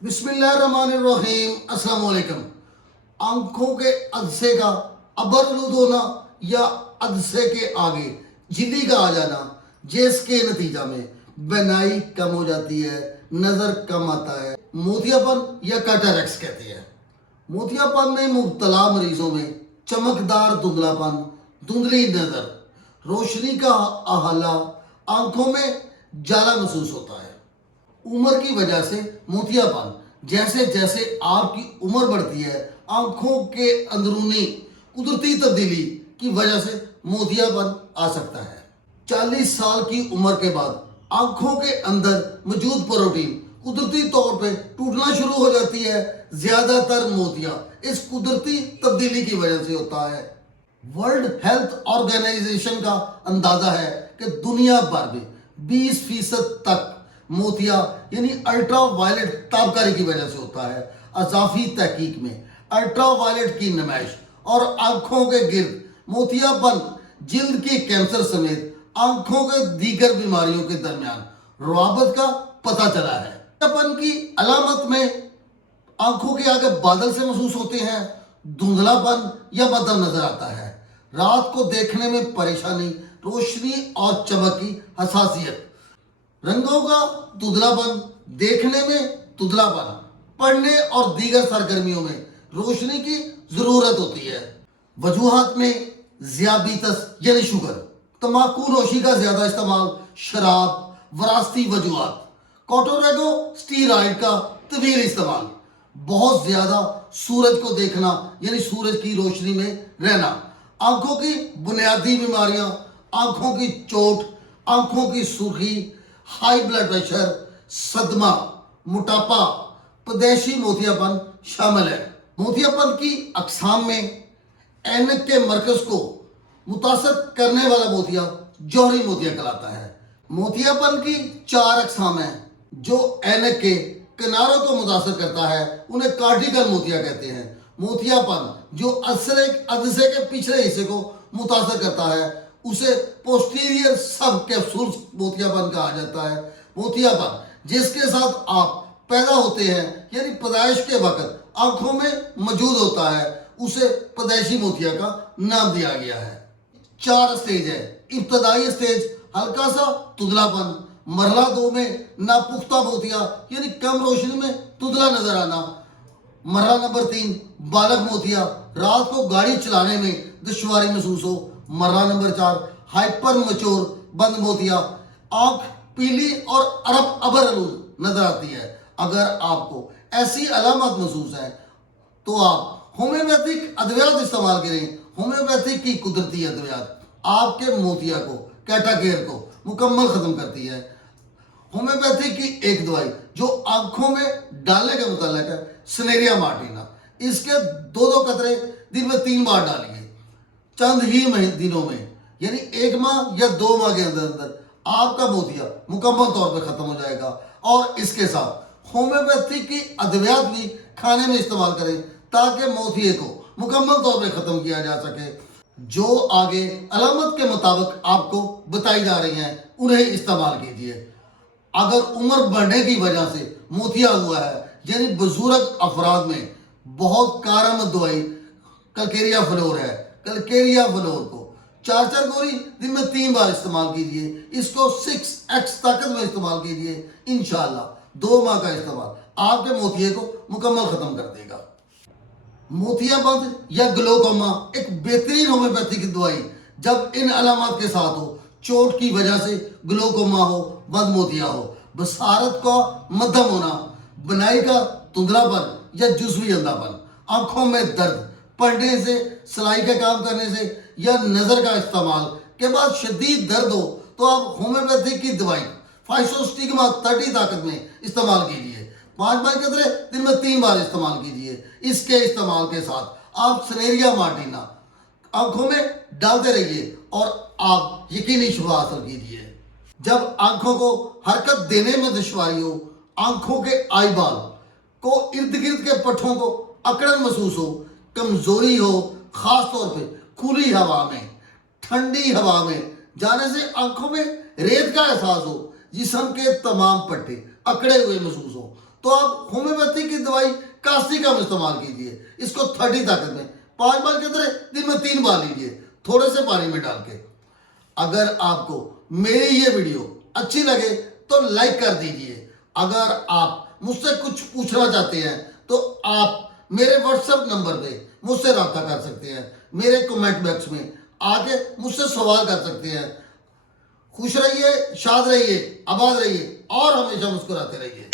बिस्मिल्लाहिर्रहमानिर्रहीम। अस्सलाम वालेकुम। आंखों के अदसे का अबरलुद होना या अदसे के आगे झिल्ली का आ जाना, जिसके नतीजा में बनाई कम हो जाती है, नज़र कम आता है, मोतियापन या कैटरेक्ट कहते हैं। मोतियापन में मुब्तला मरीजों में चमकदार धुंधलापन, धुंधली नज़र, रोशनी का आहाला, आंखों में जाला महसूस होता है। उम्र की वजह से मोतियापन, जैसे जैसे आपकी उम्र बढ़ती है, आंखों के अंदरूनी कुदरती तब्दीली की वजह से मोतियापन आ सकता है। 40 साल की उम्र के बाद आंखों के अंदर मौजूद प्रोटीन कुदरती तौर पे टूटना शुरू हो जाती है। ज्यादातर मोतिया इस कुदरती तब्दीली की वजह से होता है। वर्ल्ड हेल्थ ऑर्गेनाइजेशन का अंदाजा है कि दुनिया भर में 20% तक मोतिया यानी अल्ट्रा वायलेट ताबकारी की वजह से होता है। अजाफी तहकीक में अल्ट्रा वायलेट की नुमाइश और आंखों के गिर्द मोतियापन जिल्द के कैंसर समेत आंखों के दीगर बीमारियों के दरमियान रवाबत का पता चला है। मोतियापन की अलामत में आंखों के आगे बादल से महसूस होते हैं, धुंधलापन या बदम नजर आता है, रात को देखने में परेशानी, रोशनी और चमक की हसासियत, रंगों का धुंधलापन, देखने में धुंधलापन, पढ़ने और दीगर सरगर्मियों में रोशनी की जरूरत होती है। वजूहात में ज़ियाबीतस यानी शुगर, तम्बाकू नोशी का ज्यादा इस्तेमाल, शराब, वरासती वजूहात, कोटोरेगो स्टीरॉइड का तवील इस्तेमाल, बहुत ज्यादा सूरज को देखना यानी सूरज की रोशनी में रहना, आंखों की बुनियादी बीमारियां, आंखों की चोट, आंखों की सुर्खी, हाई ब्लड प्रेशर, सदमा, मोटापा, पदेशी मोतियापन शामिल है। मोतियापन की अकसाम में ऐनक के मरकज को मुतासर करने वाला मोतिया जौहरी मोतिया कहलाता है। मोतियापन की 4 अकसाम हैं। जो ऐनक के किनारों को मुतासर करता है उन्हें कार्टिकल मोतिया कहते हैं। मोतियापन जो अदसे के पिछले हिस्से को मुतासर करता है उसे पोस्टीरियर सब कैप्सूल मोतियापन कहा जाता है। मोतियापन जिसके साथ आप पैदा होते हैं यानी पैदाइश के वक्त आंखों में मौजूद होता है, उसे पैदाइशी मोतिया का नाम दिया गया है। 4 स्टेज है। इब्तदाई स्टेज हल्का सा धुंधलापन, मरला 2 में नापुख्ता मोतिया यानी कम रोशनी में धुंधला नजर आना, मरला नंबर 3 बालक मोतिया, रात को गाड़ी चलाने में दुश्वारी महसूस हो, मरला नंबर 4 हाइपर मचोर बंद मोतिया, आंख पीली और अरब अबरलूद नजर आती है। अगर आपको ऐसी अलामत महसूस है तो आप होम्योपैथिक अद्वियात इस्तेमाल करें। होम्योपैथिक की कुदरती अद्वियात आपके मोतिया को, कैटाकेर को मुकम्मल खत्म करती है। होम्योपैथिक की एक दवाई जो आंखों में डालने के मुतालिक है स्नेरिया मार्टिना। इसके 2-2 कतरे दिन में 3 बार डालिए। चंद ही दिनों में यानी 1 माह या 2 माह के अंदर अंदर आपका मोतिया मुकम्मल तौर पर खत्म हो जाएगा। और इसके साथ होम्योपैथिक की अद्वियात भी खाने में इस्तेमाल करें ताकि मोतिये को मुकम्मल तौर पर खत्म किया जा सके। जो आगे अलामत के मुताबिक आपको बताई जा रही हैं उन्हें इस्तेमाल कीजिए। अगर उम्र बढ़ने की वजह से मोतिया हुआ है यानी बुजुर्ग अफराद में बहुत कारगर दवाई कलकेरिया फ्लोर है। कलकेरिया फ्लोर को 4 गोली दिन में 3 बार इस्तेमाल कीजिए। इसको 6x ताकत में इस्तेमाल कीजिए। इंशाअल्लाह 2 माह का इस्तेमाल आपके मोतिये को मुकम्मल खत्म कर देगा। मोतियाबंद या ग्लोकोमा एक बेहतरीन होम्योपैथिक दवाई जब इन अलामत के साथ हो, चोट की वजह से ग्लोकोमा हो, बंद मोतिया हो, बसारत का मध्यम होना, बनाई का धुंधलापन या जुज़वी अंधापन, आंखों में दर्द, पढ़ने से, सिलाई का काम करने से या नज़र का इस्तेमाल के बाद शदीद दर्द हो तो आप होम्योपैथिक की दवाई फाइसोस्टिग्मा 30 ताकत में इस्तेमाल कीजिए। 5 कतरे दिन में 3 बार इस्तेमाल कीजिए। इसके इस्तेमाल के साथ आप स्नेरिया मार्टिना आंखों में डालते रहिए और आप यकीनी शिफा हासिल कीजिए। जब आंखों को हरकत देने में दुश्वारी हो, आंखों के आईबाल को इर्द गिर्द के पट्ठों को अकड़न महसूस हो, कमजोरी हो, खास तौर पे खुली हवा में, ठंडी हवा में जाने से आंखों में रेत का एहसास हो, जिस्म के तमाम पट्टे अकड़े हुए महसूस हो, تو آپ ہومیوپیتھی کی دوائی کاسٹیکم استعمال کیجیے. اس کو 30 طاقت میں 5 بار کے طرح دن میں 3 بار لیجیے تھوڑے سے پانی میں ڈال کے. اگر آپ کو میری یہ ویڈیو اچھی لگے تو لائک کر دیجیے. اگر آپ مجھ سے کچھ پوچھنا چاہتے ہیں تو آپ میرے واٹس ایپ نمبر پہ مجھ سے رابطہ کر سکتے ہیں. میرے کمنٹ باکس میں آ کے مجھ سے سوال کر سکتے ہیں. خوش رہیے، شاد رہیے، آباد رہیے اور ہمیشہ مسکراتے رہیے.